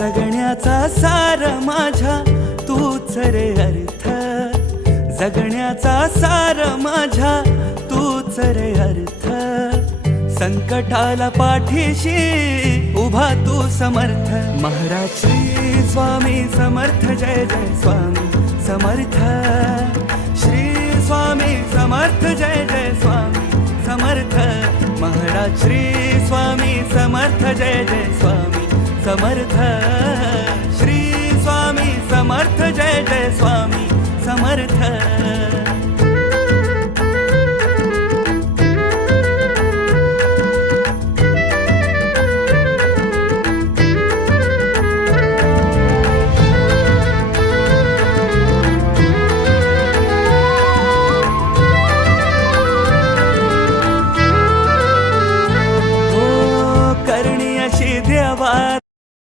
जगण्याचा सार माझ्या तूच रे अर्थ, जगण्याचा सार माझ्या तूच रे अर्थ. संकटाला पाठीशी उभा तू समर्थ. महाराज श्री स्वामी समर्थ, जय जय स्वामी समर्थ. श्री स्वामी समर्थ, जय जय स्वामी समर्थ. महाराज श्री स्वामी समर्थ, जय जय स्वामी समर्थ. श्री स्वामी समर्थ, जय जय स्वामी समर्थ.